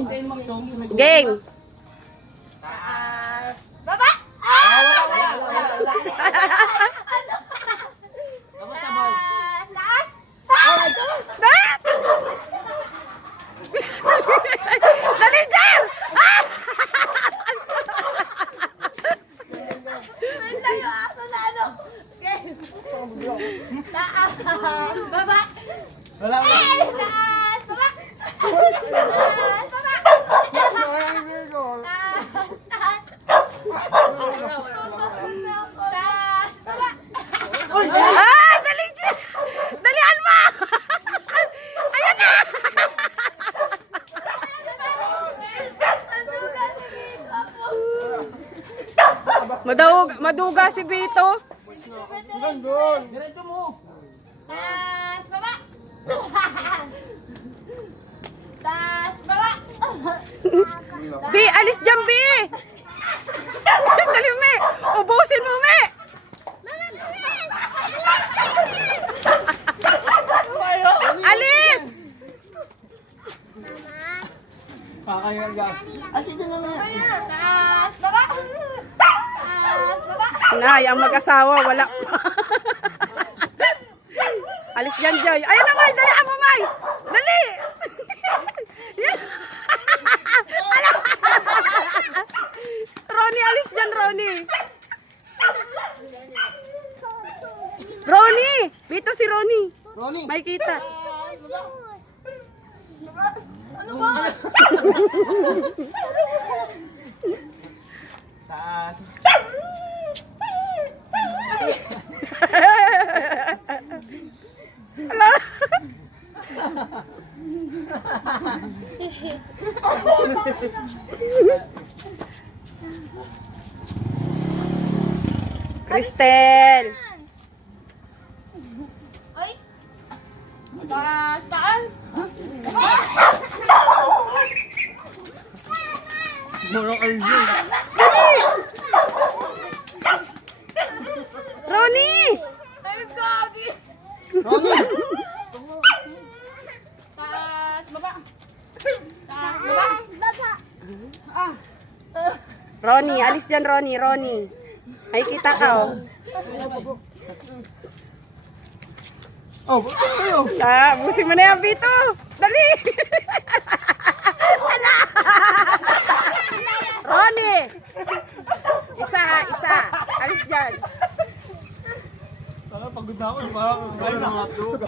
Game. Taas. Baba! Taas! Dali, Jer! Tayo ako na ano. Taas. Baba! Taas! Baba! Taas! Baba! Taas! Baba! Dali, Jer! Dalian mo! Ayan na! Maduga si Bito. Diretso mo. Taas! Baba! Taas! Baba! Bi, alis dyan, Bi! Dali, Me! Ubusin mo, Me! Alis! Kakayaga. Sige na nga. Taas! Baba! Taas! Baba! Nay, ang mag-asawa, wala pa. Alis dyan, Joy. Ayun na, May! Dali mo, May! Dali! Yan. Ala! Ronnie, alis dyan, Ronnie. Ronnie! Dito si Ronnie. Ronnie. May kita. Ano ba? Taas. Ala! Cristel! Ay! Taas! Taas! Muro kayo dyan. Ronnie! Ay, gagi! Ronnie. Taas! Baba! Taas! Baba! Ah! Ronnie, alis dyan, Ronnie. Ronnie. Ay, kita ka, oh. Oh, bakit kayo? Busin mo na yan, Bito. Dali! Ala! Ronnie! Isa, ha, isa. Alis dyan. Pagod na ako. Parang mga tuga.